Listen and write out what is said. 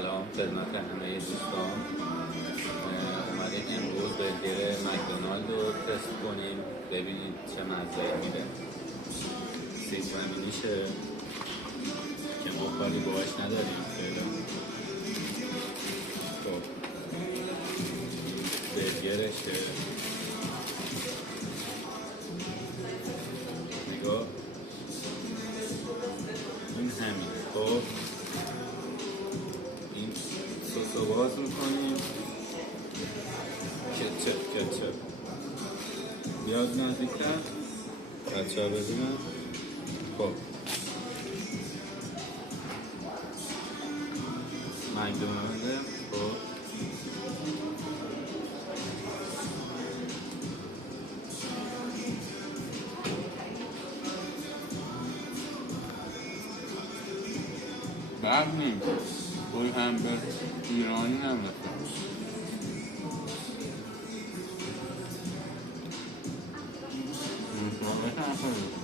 سلام خدمت همه دوستان. اومدیم امروز برگر مکدونالد رو تست کنیم ببینید چه مزه‌ای میده. سیب زمینیشه که ما کاری باهاش نداریم فعلا. خب برگرشه نگاه، این همین. خب این سس رو باز میکنیم، کچپ بیاد نزدیکتر بچه ها ببینن. خب مکدونالده. خب بد نیم توی همبر ایرانی نمیده. مطمئنه